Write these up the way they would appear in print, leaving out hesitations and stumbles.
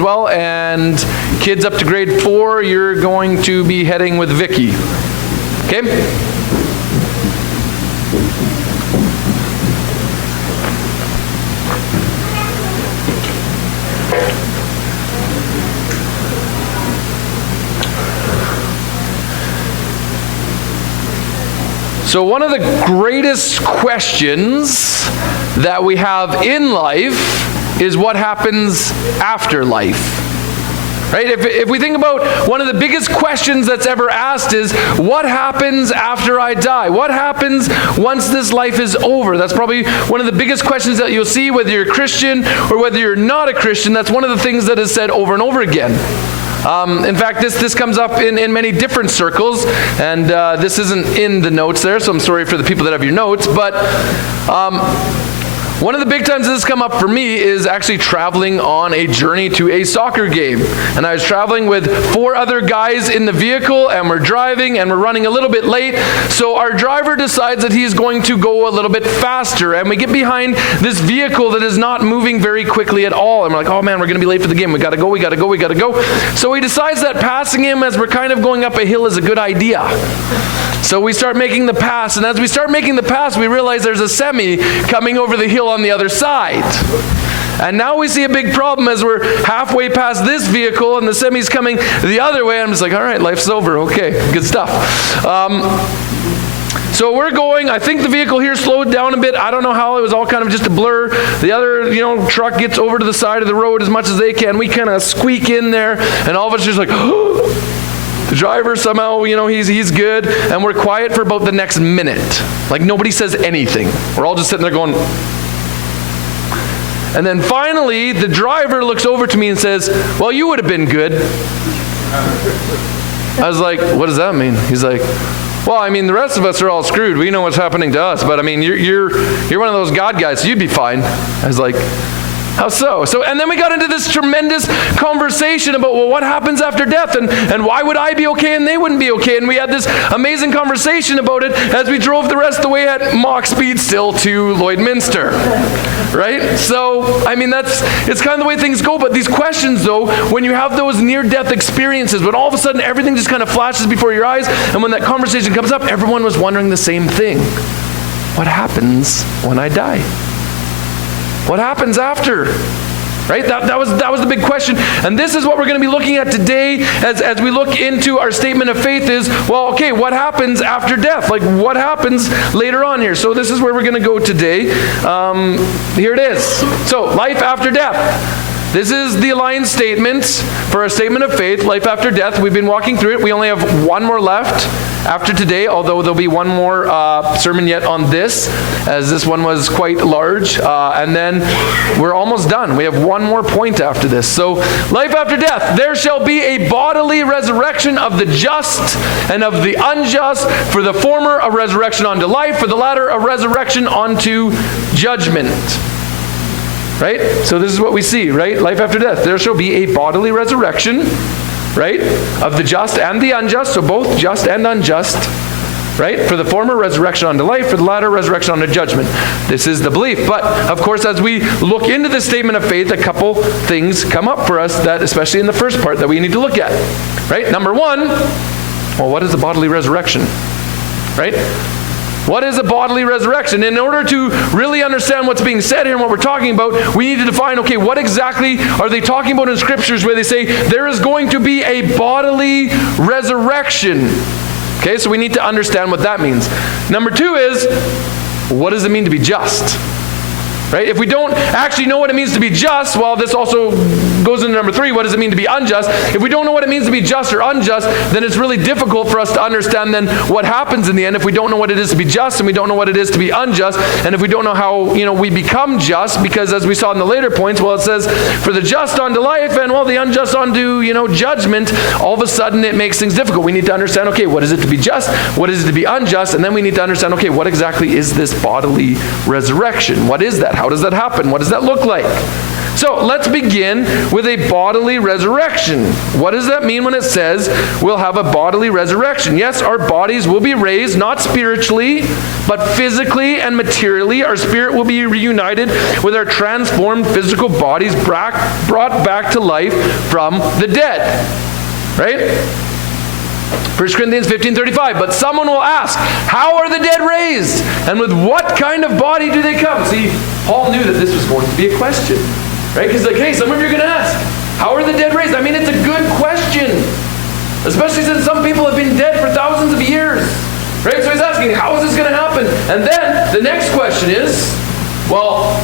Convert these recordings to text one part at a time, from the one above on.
well, and kids up to grade 4, you're going to be heading with Vicky. Okay? So one of the greatest questions that we have in life is what happens after life. Right? If we think about one of the biggest questions that's ever asked is, what happens after I die? What happens once this life is over? That's probably one of the biggest questions that you'll see, whether you're a Christian or whether you're not a Christian. That's one of the things that is said over and over again. In fact, this comes up in many different circles, and this isn't in the notes there, so I'm sorry for the people that have your notes, but one of the big times this has come up for me is actually traveling on a journey to a soccer game. And I was traveling with 4 other guys in the vehicle, and we're driving, and we're running a little bit late. So our driver decides that he's going to go a little bit faster, and we get behind this vehicle that is not moving very quickly at all. And we're like, oh man, we're going to be late for the game. We got to go. So he decides that passing him as we're kind of going up a hill is a good idea. So we start making the pass, and as we start making the pass, we realize there's a semi coming over the hill on the other side. And now we see a big problem as we're halfway past this vehicle and the semi's coming the other way. I'm just like, all right, life's over. Okay, good stuff. So we're going, I think the vehicle here slowed down a bit. I don't know how, it was all kind of just a blur. The other, truck gets over to the side of the road as much as they can. We kind of squeak in there, and all of us just like, the driver somehow, he's good, and we're quiet for about the next minute. Like nobody says anything. We're all just sitting there going. And then finally, the driver looks over to me and says, well, you would have been good. I was like, what does that mean? He's like, well, the rest of us are all screwed. We know what's happening to us, but you're one of those God guys, so you'd be fine. I was like, how so? And then we got into this tremendous conversation about, well, what happens after death? And why would I be okay and they wouldn't be okay? And we had this amazing conversation about it as we drove the rest of the way at Mach speed still to Lloydminster. Right? So, it's kind of the way things go. But these questions, though, when you have those near-death experiences, when all of a sudden everything just kind of flashes before your eyes, and when that conversation comes up, everyone was wondering the same thing. What happens when I die? What happens after? Right? That was the big question. And this is what we're going to be looking at today as we look into our statement of faith is, well, okay, what happens after death? Like, what happens later on here? So this is where we're going to go today. Here it is. So, life after death. This is the Alliance statement for a statement of faith, life after death. We've been walking through it. We only have one more left after today, although there'll be one more sermon yet on this, as this one was quite large. And then we're almost done. We have one more point after this. So, life after death. There shall be a bodily resurrection of the just and of the unjust. For the former, a resurrection unto life. For the latter, a resurrection unto judgment. Right? So this is what we see, right? Life after death. There shall be a bodily resurrection, right? Of the just and the unjust, so both just and unjust, right? For the former, resurrection unto life. For the latter, resurrection unto judgment. This is the belief. But, of course, as we look into this statement of faith, a couple things come up for us that, especially in the first part, that we need to look at, right? Number one, well, what is a bodily resurrection, right? What is a bodily resurrection? In order to really understand what's being said here and what we're talking about, we need to define, okay, what exactly are they talking about in scriptures where they say there is going to be a bodily resurrection? Okay, so we need to understand what that means. Number 2 is, what does it mean to be just? Right? If we don't actually know what it means to be just, well, this also goes into number 3. What does it mean to be unjust? If we don't know what it means to be just or unjust, then it's really difficult for us to understand then what happens in the end if we don't know what it is to be just and we don't know what it is to be unjust, and if we don't know how, we become just, because as we saw in the later points, well, it says, for the just unto life, and well, the unjust unto, judgment. All of a sudden it makes things difficult. We need to understand, okay, what is it to be just? What is it to be unjust? And then we need to understand, okay, what exactly is this bodily resurrection? What is that? How does that happen? What does that look like? So let's begin with a bodily resurrection. What does that mean when it says we'll have a bodily resurrection? Yes, our bodies will be raised, not spiritually, but physically and materially. Our spirit will be reunited with our transformed physical bodies, brought back to life from the dead. Right? 1 Corinthians 15:35, but someone will ask, how are the dead raised? And with what kind of body do they come? See, Paul knew that this was going to be a question, right? Because hey, some of you are going to ask, how are the dead raised? I mean, it's a good question, especially since some people have been dead for thousands of years, right? So he's asking, how is this going to happen? And then the next question is, well,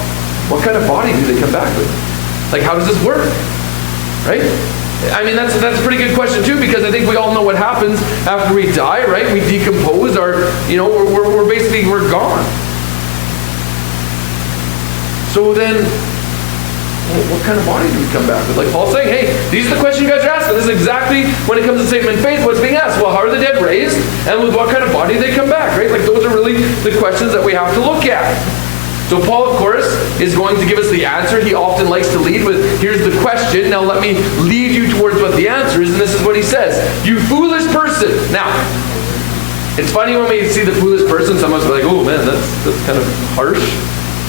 what kind of body do they come back with? Like, how does this work, right? I mean, that's a pretty good question too, because I think we all know what happens after we die, right? We decompose, we're gone. So then, what kind of body do we come back with? Like Paul's saying, hey, these are the questions you guys are asking. This is exactly, when it comes to statement of faith, what's being asked. Well, how are the dead raised? And with what kind of body do they come back, right? Like those are really the questions that we have to look at. So Paul, of course, is going to give us the answer. He often likes to lead with, here's the question. Now let me lead you towards what the answer is. And this is what he says. You foolish person. Now, it's funny when we see the foolish person, some of us are like, oh man, that's kind of harsh.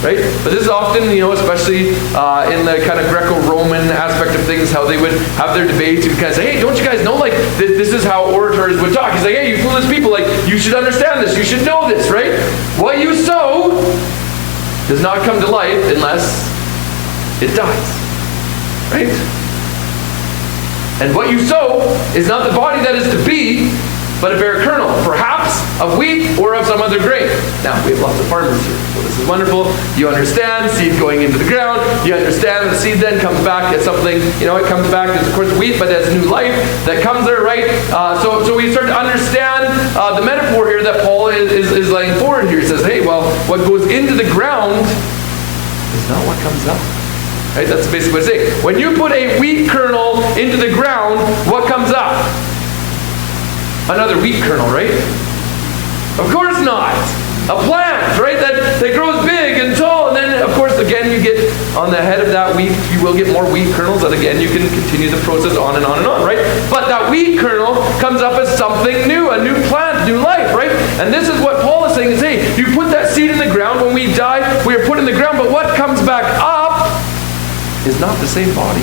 Right? But this is often, especially in the kind of Greco-Roman aspect of things, how they would have their debates. You kind of say, hey, don't you guys know, like, this is how orators would talk. He's like, hey, you foolish people, like, you should understand this. You should know this, right? What you sow does not come to life unless it dies, right? And what you sow is not the body that is to be, but a bare kernel, perhaps of wheat or of some other grain. Now, we have lots of farmers here, so this is wonderful. You understand seed going into the ground. You understand the seed then comes back as something, it comes back as, of course, wheat, but as new life that comes there, right? So we start to understand the metaphor here that Paul is laying forward here. He says, hey, well, what goes into the ground is not what comes up. Right? That's basically what it's saying. When you put a wheat kernel into the ground, what comes up? Another wheat kernel, right? Of course not. A plant, right? That grows big and tall, and then, of course, again, you get on the head of that wheat, you will get more wheat kernels, and again, you can continue the process on and on and on, right? But that wheat kernel comes up as something new, a new plant, new life, right? And this is what Paul is saying is, hey, you put that seed in the ground. When we die, we are put in the ground, but what comes back up is not the same body.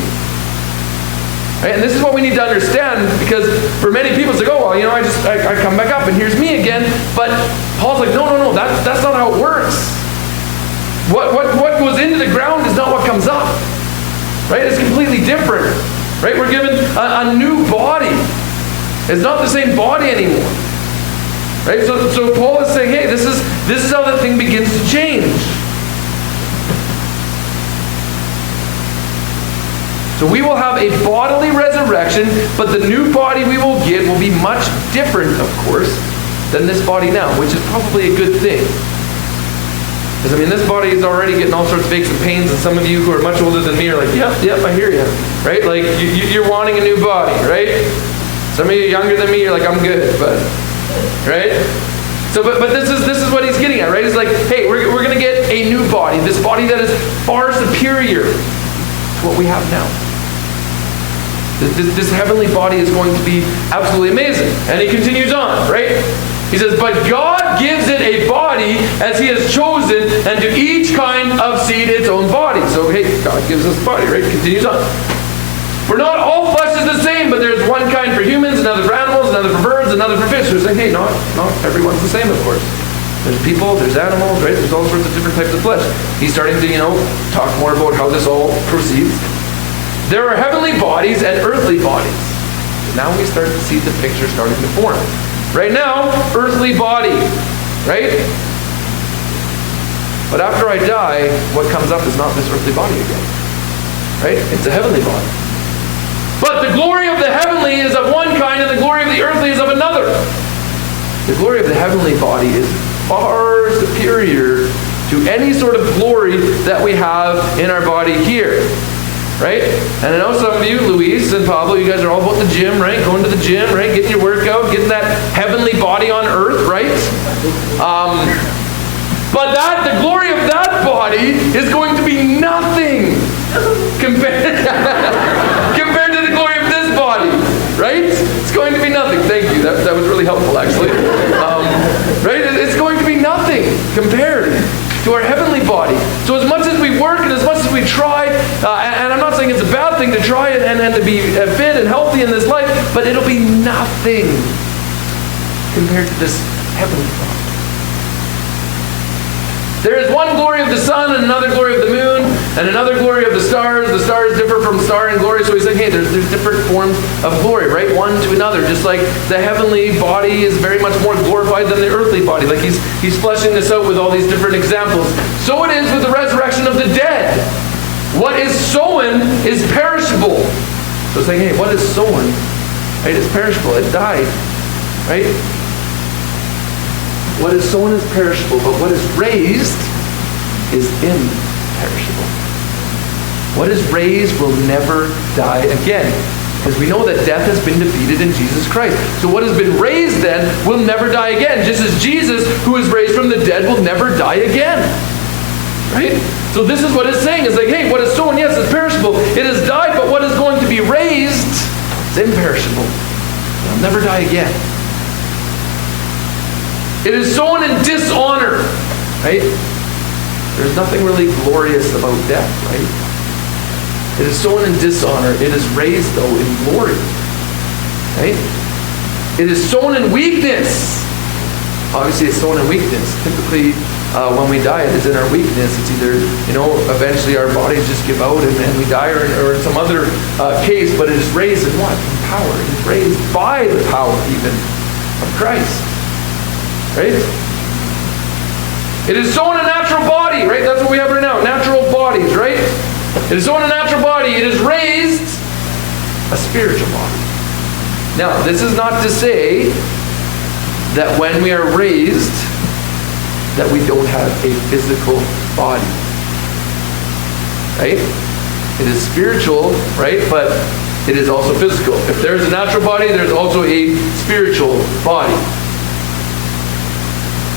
Right? And this is what we need to understand, because for many people it's like, oh, well, I come back up and here's me again. But Paul's like, no, that's not how it works. What goes into the ground is not what comes up. Right? It's completely different. Right? We're given a new body. It's not the same body anymore. Right? So Paul is saying, hey, this is how the thing begins to change. So we will have a bodily resurrection, but the new body we will get will be much different, of course, than this body now, which is probably a good thing. Because, this body is already getting all sorts of aches and pains, and some of you who are much older than me are like, yep, I hear you, right? Like, you're wanting a new body, right? Some of you younger than me, you're like, I'm good, but, right? So, but this is what he's getting at, right? He's like, hey, we're going to get a new body, this body that is far superior to what we have now. This heavenly body is going to be absolutely amazing. And he continues on, right? He says, but God gives it a body as he has chosen, and to each kind of seed its own body. So, hey, God gives us a body, right? Continues on. For not all flesh is the same, but there's one kind for humans, another for animals, another for birds, another for fish. So he's like, hey, not everyone's the same, of course. There's people, there's animals, right? There's all sorts of different types of flesh. He's starting to, talk more about how this all proceeds. There are heavenly bodies and earthly bodies. Now we start to see the picture starting to form. Right now, earthly body, right? But after I die, what comes up is not this earthly body again, right? It's a heavenly body. But the glory of the heavenly is of one kind, and the glory of the earthly is of another. The glory of the heavenly body is far superior to any sort of glory that we have in our body here. Right? And I know some of you, Luis and Pablo, you guys are all about the gym, right? Going to the gym, right? Getting your workout, getting that heavenly body on earth, right? But the glory of that body is going to be nothing compared to the glory of this body, right? It's going to be nothing. Thank you. That was really helpful, actually. Right? It's going to be nothing compared to our heavenly body. So as much as we work and as much as we try, and I'm not saying it's a bad thing to try and to be fit and healthy in this life, but it'll be nothing compared to this heavenly body. There is one glory of the sun and another glory of the moon and another glory of the stars. The stars differ from star in glory. So he's saying, hey, there's different forms of glory, right? One to another. Just like the heavenly body is very much more glorified than the earthly body. Like he's fleshing this out with all these different examples. So it is with the resurrection of the dead. What is sown is perishable. So it's saying, hey, what is sown? Right? It's perishable. It died. Right? What is sown is perishable, but what is raised is imperishable. What is raised will never die again. Because we know that death has been defeated in Jesus Christ. So what has been raised then will never die again. Just as Jesus, who is raised from the dead, will never die again. Right? So this is what it's saying. It's like, hey, what is sown, yes, it's perishable. It has died, but what is going to be raised is imperishable. It will never die again. It is sown in dishonor, right? There's nothing really glorious about death, right? It is sown in dishonor. It is raised, though, in glory, right? It is sown in weakness. Obviously, it's sown in weakness. Typically, when we die, it is in our weakness. It's either, eventually our bodies just give out and we die, or in some other case, but it is raised in what? In power. It is raised by the power, even, of Christ. Right? It is sown a natural body, right? That's what we have right now. Natural bodies, right? It is sown a natural body. It is raised a spiritual body. Now, this is not to say that when we are raised, that we don't have a physical body. Right? It is spiritual, right? But it is also physical. If there's a natural body, there's also a spiritual body.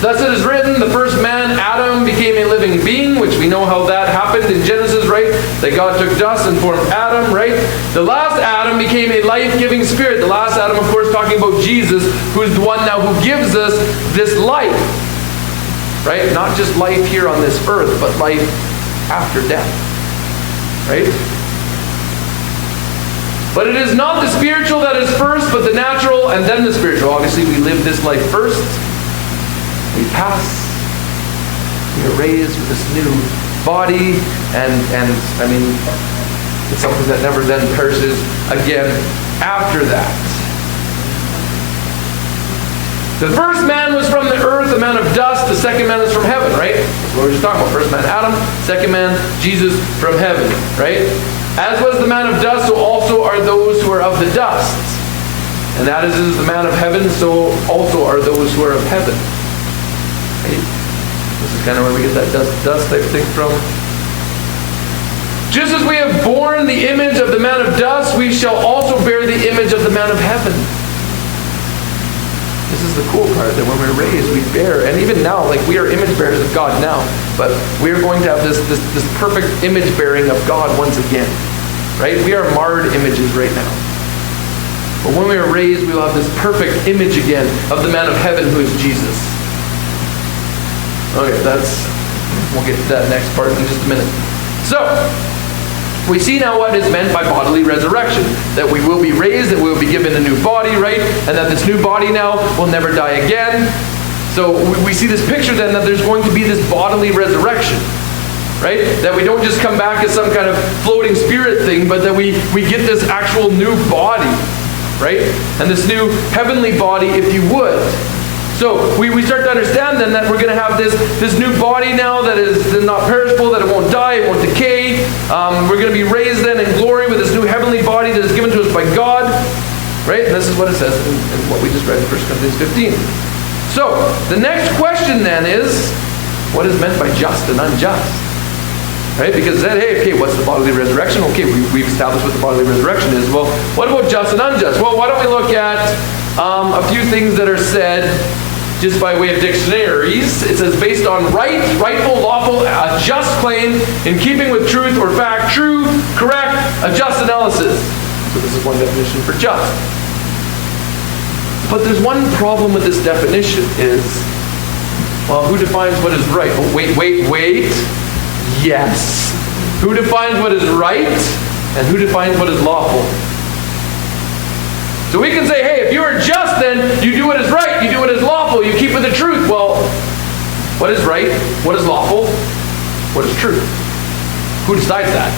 Thus it is written, the first man, Adam, became a living being, which we know how that happened in Genesis, right? That God took dust and formed Adam, right? The last Adam became a life-giving spirit. The last Adam, of course, talking about Jesus, who is the one now who gives us this life, right? Not just life here on this earth, but life after death, right? But it is not the spiritual that is first, but the natural and then the spiritual. Obviously, we live this life first. We pass, we are raised with this new body, and I mean, it's something that never then perishes again after that. The first man was from the earth, a man of dust. The second man is from heaven, right? That's what we were just talking about. First man, Adam. Second man, Jesus from heaven, right? As was the man of dust, so also are those who are of the dust. And that is the man of heaven, so also are those who are of heaven. This is kind of where we get that dust type thing from. Just as we have borne the image of the man of dust, we shall also bear the image of the man of heaven. This is the cool part, that when we're raised, we bear, and even now, like we are image bearers of God now, but we are going to have this perfect image bearing of God once again. Right? We are marred images right now. But when we are raised, we will have this perfect image again of the man of heaven who is Jesus. Okay, we'll get to that next part in just a minute. So, we see now what is meant by bodily resurrection. That we will be raised, that we will be given a new body, right? And that this new body now will never die again. So we see this picture then that there's going to be this bodily resurrection. Right? That we don't just come back as some kind of floating spirit thing, but that we get this actual new body. Right? And this new heavenly body, if you would. So we start to understand then that we're going to have this new body now that is not perishable, that it won't die, it won't decay. We're going to be raised then in glory with this new heavenly body that is given to us by God. Right? And this is what it says in what we just read in 1 Corinthians 15. So the next question then is, what is meant by just and unjust? Right? Because then, hey, okay, what's the bodily resurrection? Okay, we've established what the bodily resurrection is. Well, what about just and unjust? Well, why don't we look at a few things that are said just by way of dictionaries, it says based on right, rightful, lawful, a just claim, in keeping with truth or fact, true, correct, a just analysis. So this is one definition for just. But there's one problem with this definition is, well, who defines what is right? Oh, wait. Yes. Who defines what is right and who defines what is lawful? So we can say, hey, if you are just, then you do what is right, you do what is lawful, you keep with the truth. Well, what is right? What is lawful? What is true? Who decides that?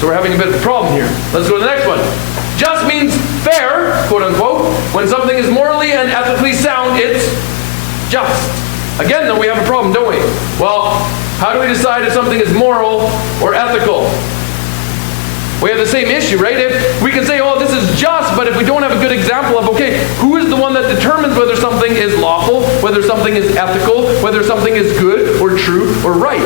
So we're having a bit of a problem here. Let's go to the next one. Just means fair, quote unquote. When something is morally and ethically sound, it's just. Again, though, we have a problem, don't we? Well, how do we decide if something is moral or ethical? We have the same issue, right? If we can say, oh, this is just, but if we don't have a good example of, okay, who is the one that determines whether something is lawful, whether something is ethical, whether something is good or true or right?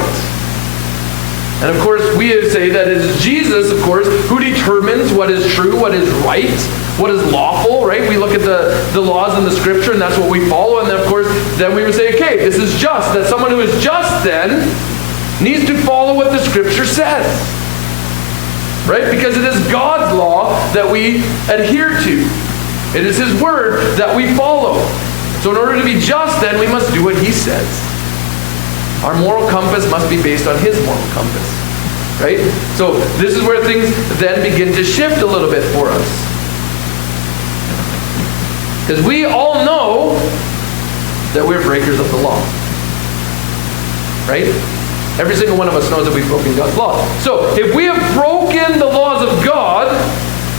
And of course, we say that it is Jesus, of course, who determines what is true, what is right, what is lawful, right? We look at the laws in the Scripture, and that's what we follow. And then, of course, then we would say, okay, this is just. That someone who is just then needs to follow what the Scripture says. Right? Because it is God's law that we adhere to. It is His Word that we follow. So in order to be just, then, we must do what He says. Our moral compass must be based on His moral compass. Right? So this is where things then begin to shift a little bit for us. Because we all know that we're breakers of the law. Right? Every single one of us knows that we've broken God's law. So, if we have broken the laws of God,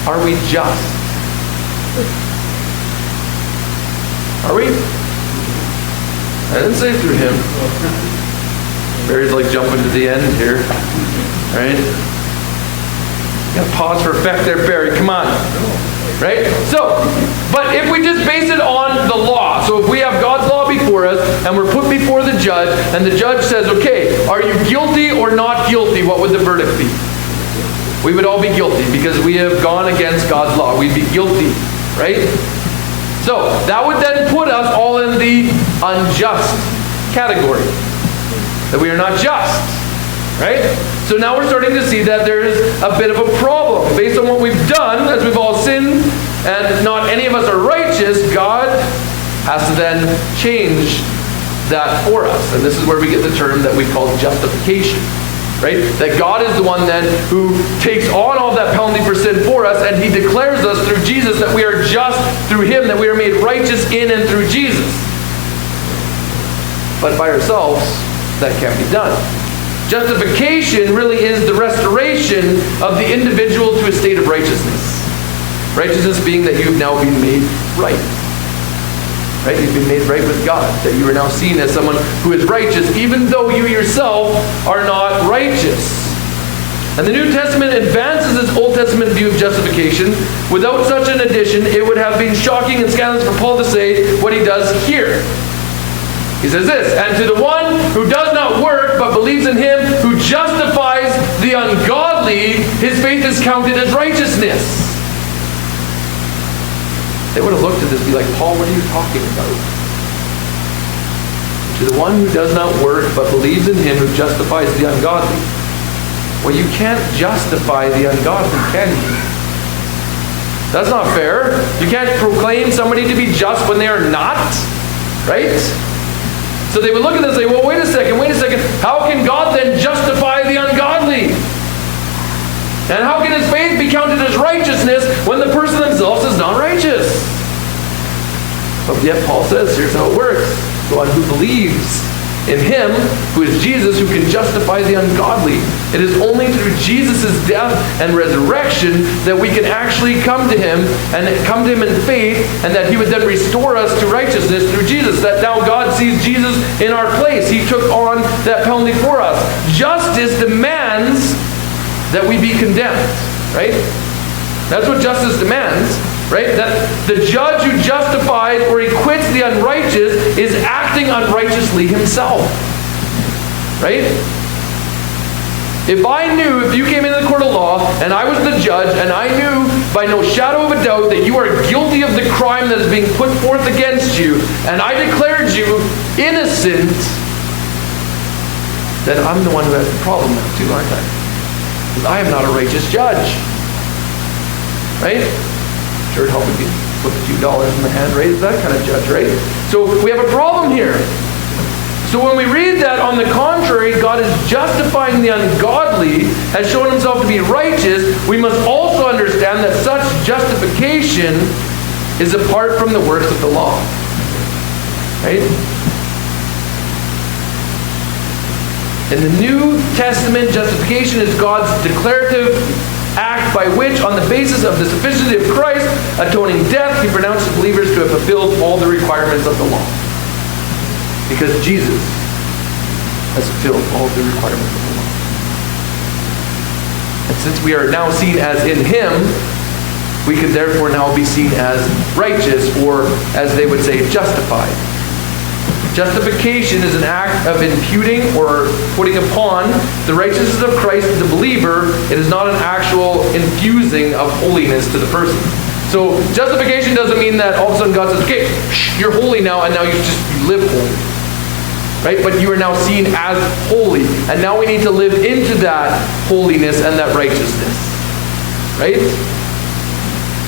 are we just? Are we? I didn't say through Him. Barry's like jumping to the end here. Right? You gotta pause for effect there, Barry. Come on. Right? So, but if we just base it on the law, so if we have God's law before us, and we're put before the judge, and the judge says, okay, are you guilty or not guilty? What would the verdict be? We would all be guilty, because we have gone against God's law. We'd be guilty, right? So, that would then put us all in the unjust category. That we are not just, right? So now we're starting to see that there's a bit of a problem. Based on what we've done, as we've all sinned, and not any of us are righteous, God has to then change that for us. And this is where we get the term that we call justification. Right? That God is the one then who takes on all that penalty for sin for us, and He declares us through Jesus that we are just through Him, that we are made righteous in and through Jesus. But by ourselves, that can't be done. Justification really is the restoration of the individual to a state of righteousness. Righteousness being that you have now been made right. Right? You've been made right with God. That you are now seen as someone who is righteous, even though you yourself are not righteous. And the New Testament advances its Old Testament view of justification. Without such an addition, it would have been shocking and scandalous for Paul to say what he does here. He says this, and to the one who does not work, but believes in Him who justifies the ungodly, his faith is counted as righteousness. They would have looked at this and be like, Paul, what are you talking about? To the one who does not work, but believes in Him who justifies the ungodly. Well, you can't justify the ungodly, can you? That's not fair. You can't proclaim somebody to be just when they are not, right? So they would look at this and say, well, wait a second. How can God then justify the ungodly? And how can His faith be counted as righteousness when the person themselves is not righteous? But yet Paul says, here's how it works. The one who believes in Him, who is Jesus, who can justify the ungodly. It is only through Jesus' death and resurrection that we can actually come to Him and come to Him in faith, and that He would then restore us to righteousness through Jesus. That now God sees Jesus in our place. He took on that penalty for us. Justice demands that we be condemned, right? That's what justice demands. Right? That the judge who justifies or acquits the unrighteous is acting unrighteously himself. Right? If you came into the court of law and I was the judge and I knew by no shadow of a doubt that you are guilty of the crime that is being put forth against you, and I declared you innocent, then I'm the one who has the problem now too, aren't I? Because I am not a righteous judge. Right? Sure, help me put a few dollars in the hand, right? It's that kind of judge, right? So we have a problem here. So when we read that, on the contrary, God is justifying the ungodly, has shown himself to be righteous, we must also understand that such justification is apart from the works of the law. Right? In the New Testament, justification is God's declarative act by which, on the basis of the sufficiency of Christ, atoning death, he pronounced believers to have fulfilled all the requirements of the law. Because Jesus has fulfilled all the requirements of the law. And since we are now seen as in him, we can therefore now be seen as righteous, or as they would say, justified. Justification is an act of imputing or putting upon the righteousness of Christ to the believer. It is not an actual infusing of holiness to the person. So justification doesn't mean that all of a sudden God says, okay, you're holy now, and now you live holy. Right? But you are now seen as holy. And now we need to live into that holiness and that righteousness. Right?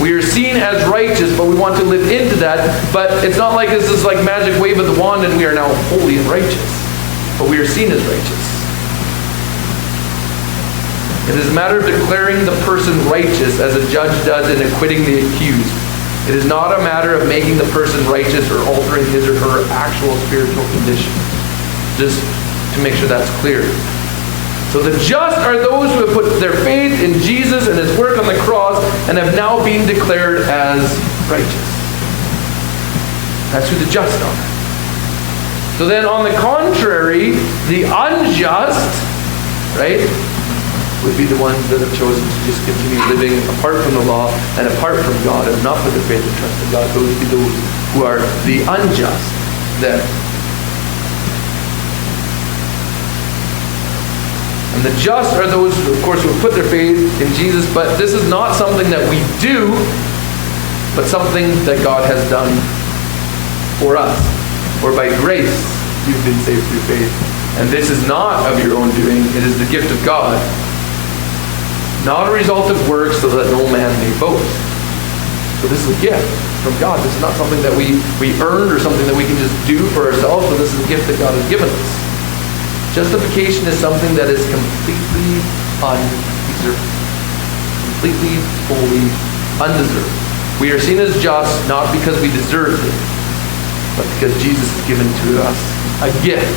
We are seen as righteous, but we want to live into that. But it's not like this is like magic wave of the wand and we are now holy and righteous. But we are seen as righteous. It is a matter of declaring the person righteous as a judge does in acquitting the accused. It is not a matter of making the person righteous or altering his or her actual spiritual condition. Just to make sure that's clear. So the just are those who have put their faith in Jesus and his work on the cross and have now been declared as righteous. That's who the just are. So then on the contrary, the unjust, right, would be the ones that have chosen to just continue living apart from the law and apart from God and not put their faith and trust in God. Those would be those who are the unjust then. And the just are those, of course, who have put their faith in Jesus, but this is not something that we do, but something that God has done for us. For by grace, you've been saved through faith. And this is not of your own doing, it is the gift of God. Not a result of works, so that no man may boast. So this is a gift from God. This is not something that we earned or something that we can just do for ourselves, but this is a gift that God has given us. Justification is something that is completely undeserved. Completely, fully undeserved. We are seen as just not because we deserved it, but because Jesus has given to us a gift.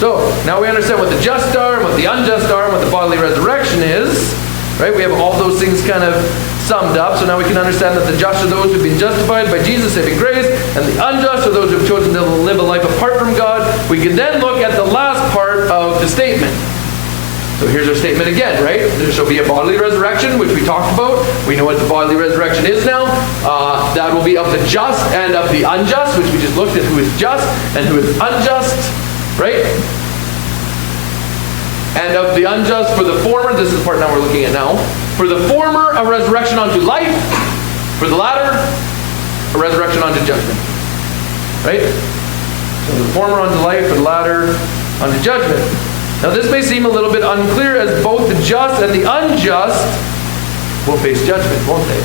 So, now we understand what the just are, and what the unjust are, and what the bodily resurrection is. Right? We have all those things kind of summed up. So now we can understand that the just are those who have been justified by Jesus' saving grace, and the unjust are those who have chosen to live a life apart from God. We can then look at the last part of the statement. So here's our statement again, right? There shall be a bodily resurrection, which we talked about. We know what the bodily resurrection is now. That will be of the just and of the unjust, which we just looked at who is just and who is unjust, right? And of the unjust for the former, this is the part now we're looking at now. For the former, a resurrection unto life. For the latter, a resurrection unto judgment. Right? So the former unto life, and the latter unto judgment. Now this may seem a little bit unclear, as both the just and the unjust will face judgment, won't they?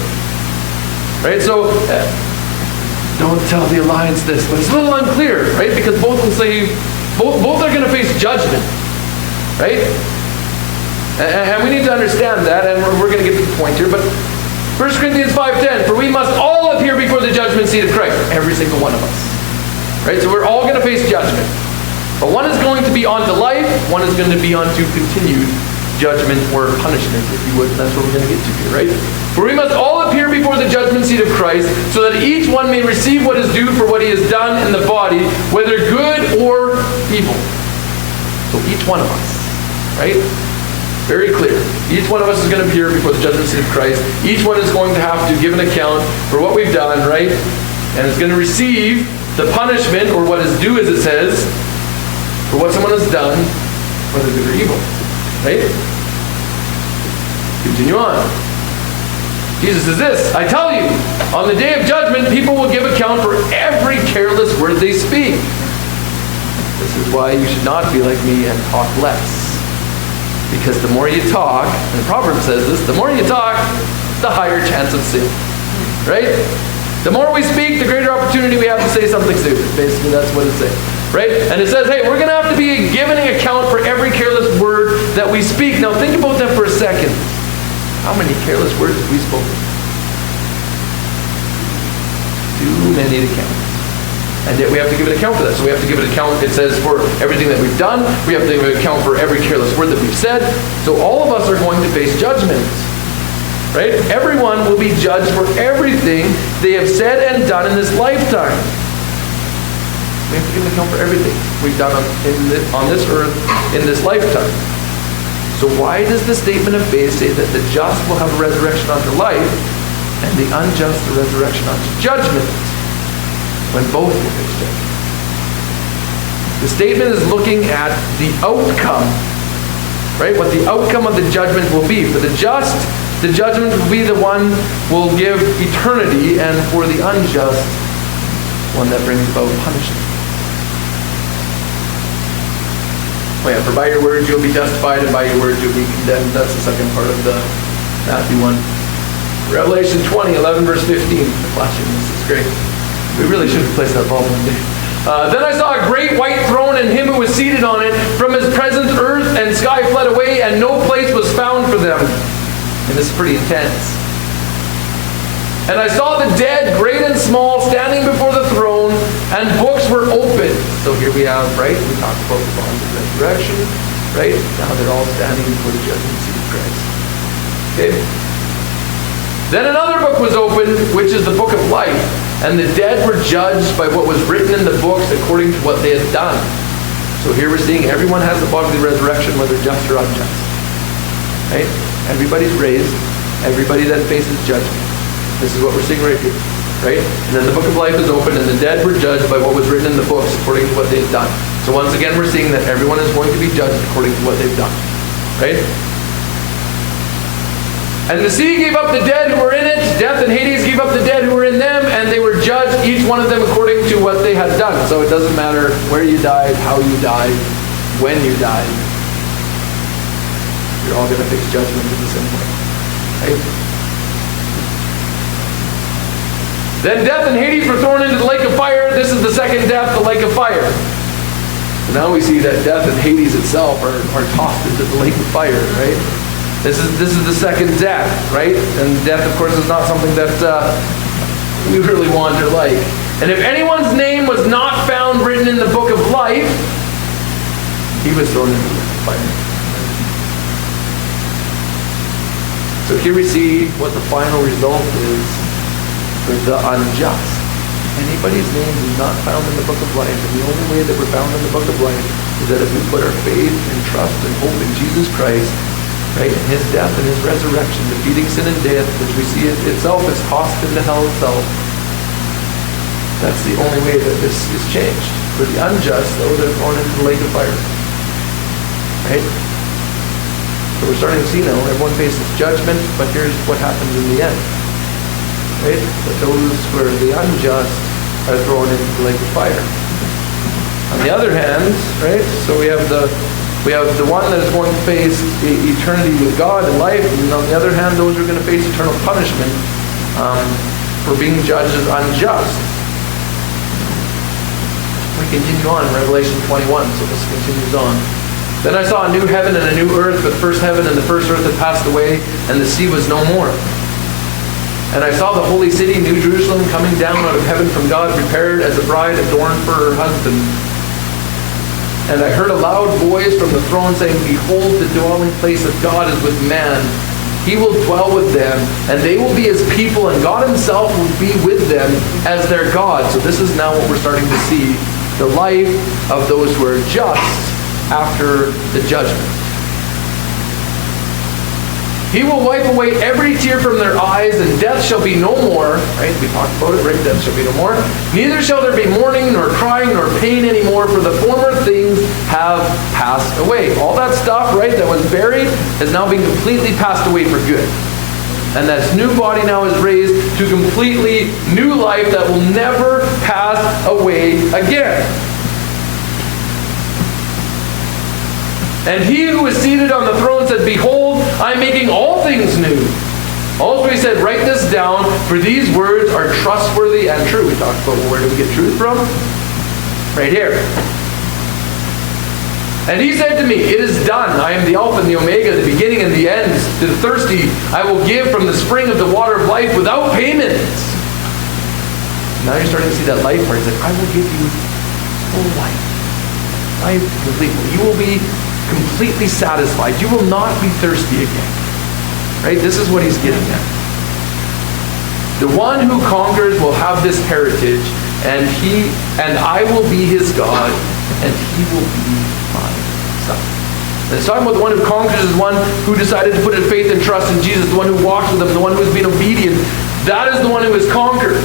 Right? So, don't tell the alliance this, but it's a little unclear, right? Because both will say, both are going to face judgment. Right? And we need to understand that, and we're going to get to the point here, but 1 Corinthians 5:10, for we must all appear before the judgment seat of Christ. Every single one of us. Right? So we're all going to face judgment. But one is going to be onto life, one is going to be onto continued judgment or punishment, if you would. That's what we're going to get to here, right? For we must all appear before the judgment seat of Christ, so that each one may receive what is due for what he has done in the body, whether good or evil. So each one of us. Right? Very clear. Each one of us is going to appear before the judgment seat of Christ. Each one is going to have to give an account for what we've done, right? And is going to receive the punishment, or what is due, as it says, for what someone has done. whether good or evil. Right? Continue on. Jesus says this, I tell you, on the day of judgment, people will give account for every careless word they speak. This is why you should not be like me and talk less. Because the more you talk, and the proverb says this, the more you talk, the higher chance of sin. Right? The more we speak, the greater opportunity we have to say something stupid. Basically, that's what it's saying. Right? And it says, hey, we're going to have to be giving an account for every careless word that we speak. Now think about that for a second. How many careless words have we spoken? Too many to count. And yet we have to give an account for that. So we have to give an account, it says, for everything that we've done. We have to give an account for every careless word that we've said. So all of us are going to face judgment. Right? Everyone will be judged for everything they have said and done in this lifetime. We have to give an account for everything we've done on this earth in this lifetime. So why does the statement of faith say that the just will have a resurrection unto life and the unjust a resurrection unto judgment, when both will face judgment? The statement is looking at the outcome, right? What the outcome of the judgment will be. For the just, the judgment will be the one will give eternity, and for the unjust, one that brings about punishment. Oh yeah, for by your words you'll be justified, and by your words you'll be condemned. That's the second part of the Matthew 1. Revelation 20, 11 verse 15. Flashing, this is great. We really should replace that bulb one day. Then I saw a great white throne and him who was seated on it. From his presence earth and sky fled away, and no place was found for them. And this is pretty intense. And I saw the dead, great and small, standing before the throne, and books were opened. So here we have, right, we talked about the bond of resurrection, right? Now they're all standing before the judgment seat of Christ. Okay? Then another book was opened, which is the book of life. And the dead were judged by what was written in the books according to what they had done. So here we're seeing everyone has a bodily resurrection, whether just or unjust. Right? Everybody's raised. Everybody then faces judgment. This is what we're seeing right here. Right? And then the book of life is opened, and the dead were judged by what was written in the books according to what they had done. So once again, we're seeing that everyone is going to be judged according to what they've done. Right? And the sea gave up the dead who were in it. Death and Hades gave up the dead who were in them, and they were judged, each one of them according to what they had done. So it doesn't matter where you died, how you died, when you died. You're all going to face judgment in the same way. Right? Then death and Hades were thrown into the lake of fire. This is the second death, the lake of fire. So now we see that death and Hades itself are tossed into the lake of fire, right? This is the second death, right? And death, of course, is not something that we really want or like. And if anyone's name was not found written in the book of life, he was thrown into the fire. So here we see what the final result is for the unjust. Anybody's name is not found in the book of life, and the only way that we're found in the book of life is that if we put our faith and trust and hope in Jesus Christ, right, in his death and his resurrection, defeating sin and death, which we see it itself is tossed into hell itself. That's the only way that this is changed. For the unjust, those are thrown into the lake of fire. Right? So we're starting to see now, everyone faces judgment, but here's what happens in the end. Right? But those who are the unjust are thrown into the lake of fire. On the other hand, right, so we have the one that is going to face eternity with God and life, and on the other hand, those who are going to face eternal punishment for being judged as unjust. We continue on in Revelation 21, so this continues on. Then I saw a new heaven and a new earth, but the first heaven and the first earth had passed away, and the sea was no more. And I saw the holy city, New Jerusalem, coming down out of heaven from God, prepared as a bride adorned for her husband. And I heard a loud voice from the throne saying, Behold, the dwelling place of God is with man. He will dwell with them, and they will be his people, and God himself will be with them as their God. So this is now what we're starting to see, the life of those who are just after the judgment. He will wipe away every tear from their eyes, and death shall be no more. Right? We talked about it, right? Death shall be no more. Neither shall there be mourning, nor crying, nor pain anymore, for the former things have passed away. All that stuff, right, that was buried is now being completely passed away for good. And this new body now is raised to completely new life that will never pass away again. And he who is seated on the throne said, Behold, I am making all things new. Also he said, Write this down, for these words are trustworthy and true. We talked about, well, where do we get truth from? Right here. And he said to me, It is done. I am the Alpha and the Omega, the beginning and the end. To the thirsty I will give from the spring of the water of life without payment. Now you're starting to see that life where it's like, I will give you full life. Life completely. You will be completely satisfied. You will not be thirsty again. Right? This is what he's getting at. The one who conquers will have this heritage, and I will be his God, and he will be my son. And it's talking about the one who conquers is one who decided to put his faith and trust in Jesus, the one who walks with him, the one who has been obedient. That is the one who has conquered.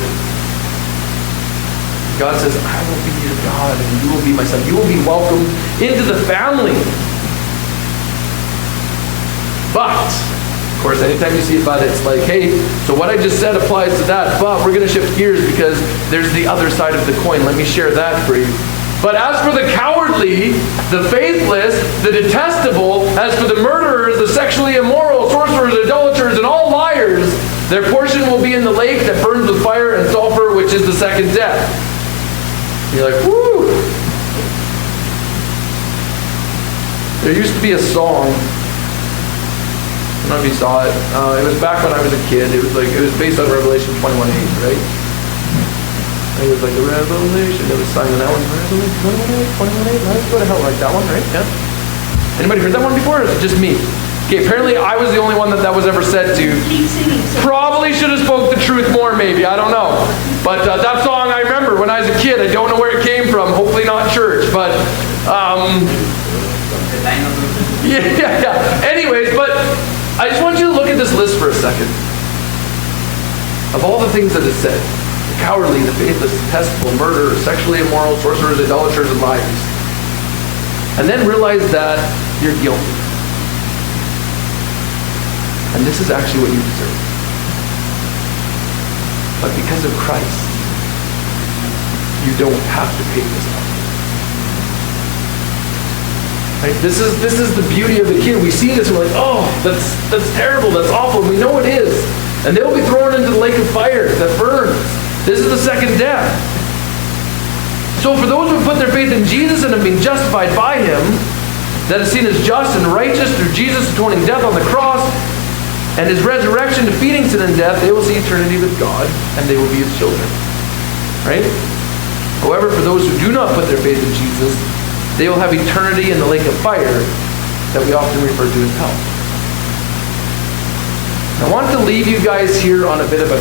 God says, I will be your God, and you will be my son. You will be welcomed into the family. But, of course, anytime you see it, but it's like, hey, so what I just said applies to that, but we're going to shift gears because there's the other side of the coin. Let me share that for you. But as for the cowardly, the faithless, the detestable, as for the murderers, the sexually immoral, sorcerers, idolaters, and all liars, their portion will be in the lake that burns with fire and sulfur, which is the second death. You're like, whoo! There used to be a song. I don't know if you saw it. It was back when I was a kid. It was based on Revelation 21:8, right? It was like the Revelation. It was sung in that one. Revelation 21:8, right? What the hell, like that one, right? Yeah. Anybody heard that one before? Or is it just me? Okay, apparently I was the only one that was ever said to. Keep singing. Probably should have spoke the truth more, maybe. I don't know. But that song I remember when I was a kid. I don't know where it came from. Hopefully not church, but yeah. Anyways, but I just want you to look at this list for a second. Of all the things that it said, the cowardly, the faithless, detestable, murderers, sexually immoral, sorcerers, idolaters, and liars. And then realize that you're guilty. And this is actually what you deserve. But because of Christ, you don't have to pay this up. Right? This is the beauty of it here. We see this and we're like, oh, that's terrible, that's awful. And we know it is. And they'll be thrown into the lake of fire that burns. This is the second death. So for those who have put their faith in Jesus and have been justified by him, that is seen as just and righteous through Jesus atoning death on the cross and his resurrection defeating sin and death, they will see eternity with God and they will be his children. Right? However, for those who do not put their faith in Jesus, they will have eternity in the lake of fire that we often refer to as hell. I want to leave you guys here on a bit of a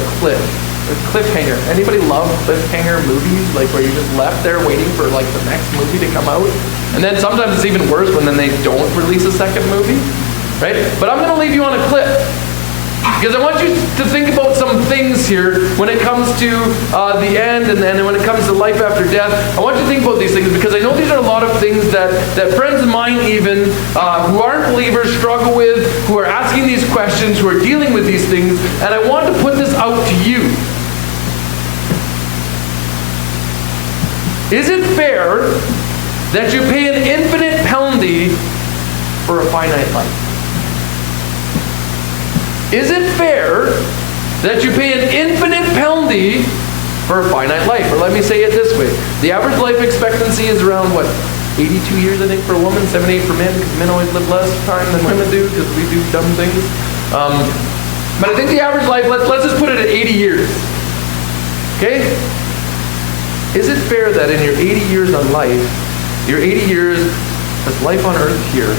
cliffhanger. Anybody love cliffhanger movies? Like where you're just left there waiting for like the next movie to come out? And then sometimes it's even worse when then they don't release a second movie. Right? But I'm going to leave you on a cliff. Because I want you to think about some things here when it comes to the end and when it comes to life after death. I want you to think about these things because I know these are a lot of things that friends of mine even who aren't believers struggle with, who are asking these questions, who are dealing with these things. And I want to put this out to you. Is it fair that you pay an infinite penalty for a finite life? Is it fair that you pay an infinite penalty for a finite life? Or let me say it this way. The average life expectancy is around, 82 years, I think, for a woman, 78 for men, because men always live less time than women do, because we do dumb things. But I think the average life, let's just put it at 80 years. Okay? Is it fair that in your 80 years on life, your 80 years as life on earth here,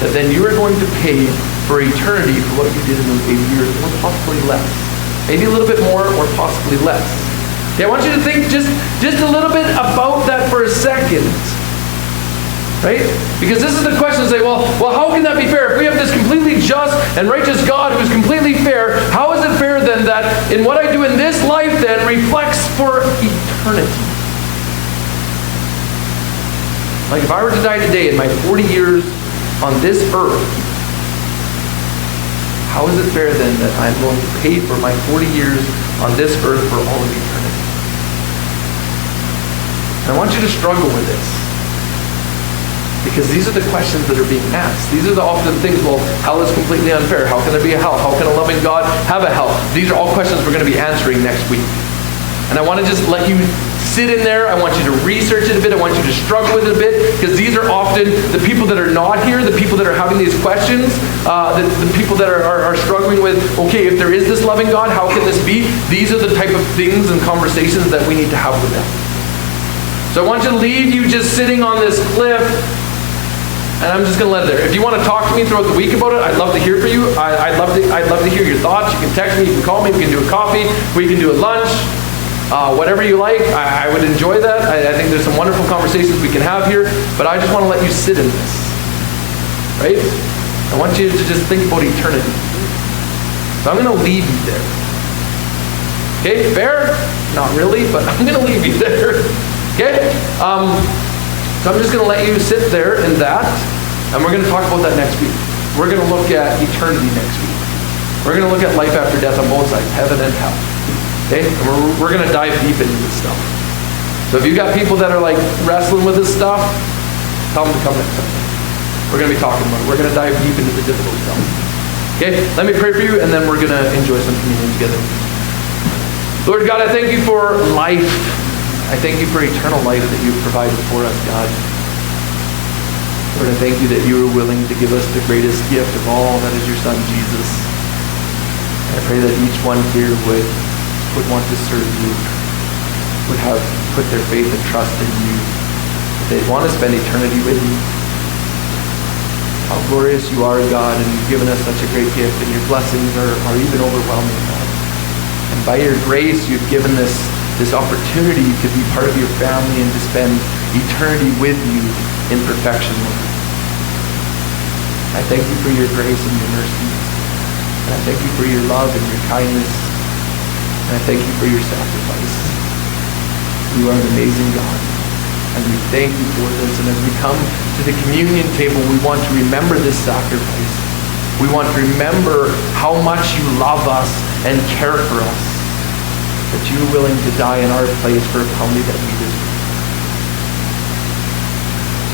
that then you are going to pay for eternity for what you did in those 80 years, or possibly less. Maybe a little bit more, or possibly less. Okay, I want you to think just a little bit about that for a second. Right? Because this is the question to say, well, how can that be fair? If we have this completely just and righteous God who's completely fair, how is it fair then that in what I do in this life then reflects for eternity? Like if I were to die today in my 40 years on this earth, how is it fair then that I'm going to pay for my 40 years on this earth for all of eternity? And I want you to struggle with this. Because these are the questions that are being asked. These are the often things, well, hell is completely unfair. How can there be a hell? How can a loving God have a hell? These are all questions we're going to be answering next week. And I want to just let you sit in there. I want you to research it a bit. I want you to struggle with it a bit. Because these are often the people that are not here, the people that are having these questions, the people that are struggling with, okay, if there is this loving God, how can this be? These are the type of things and conversations that we need to have with them. So I want you to leave you just sitting on this cliff. And I'm just going to let it there. If you want to talk to me throughout the week about it, I'd love to hear from you. I'd love to hear your thoughts. You can text me, you can call me, we can do a coffee, we can do a lunch, whatever you like. I would enjoy that. I think there's some wonderful conversations we can have here, but I just want to let you sit in this. Right? I want you to just think about eternity. So I'm going to leave you there. Okay, fair? Not really, but I'm going to leave you there. Okay? So I'm just going to let you sit there in that, and we're going to talk about that next week. We're going to look at eternity next week. We're going to look at life after death on both sides, heaven and hell. Okay? And we're going to dive deep into this stuff. So if you've got people that are like wrestling with this stuff, tell them to come next time. We're going to be talking about it. We're going to dive deep into the difficult stuff. Okay? Let me pray for you, and then we're going to enjoy some communion together. Lord God, I thank you for life. I thank you for eternal life that you've provided for us, God. Lord, I thank you that you are willing to give us the greatest gift of all, that is your Son, Jesus. And I pray that each one here would want to serve you, would have put their faith and trust in you, that they'd want to spend eternity with you. How glorious you are, God, and you've given us such a great gift, and your blessings are even overwhelming, God. And by your grace, you've given this opportunity to be part of your family and to spend eternity with you in perfection, Lord. I thank you for your grace and your mercy. And I thank you for your love and your kindness. And I thank you for your sacrifice. You are an amazing God. And we thank you for this. And as we come to the communion table, we want to remember this sacrifice. We want to remember how much you love us and care for us. That you were willing to die in our place for a penalty that we deserve.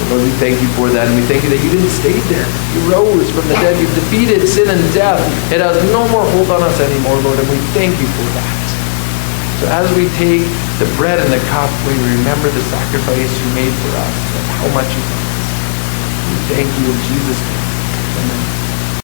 So Lord, we thank you for that, and we thank you that you didn't stay there. You rose from the dead. You've defeated sin and death. It has no more hold on us anymore, Lord, and we thank you for that. So as we take the bread and the cup, we remember the sacrifice you made for us and how much you love us. We thank you in Jesus' name. Amen.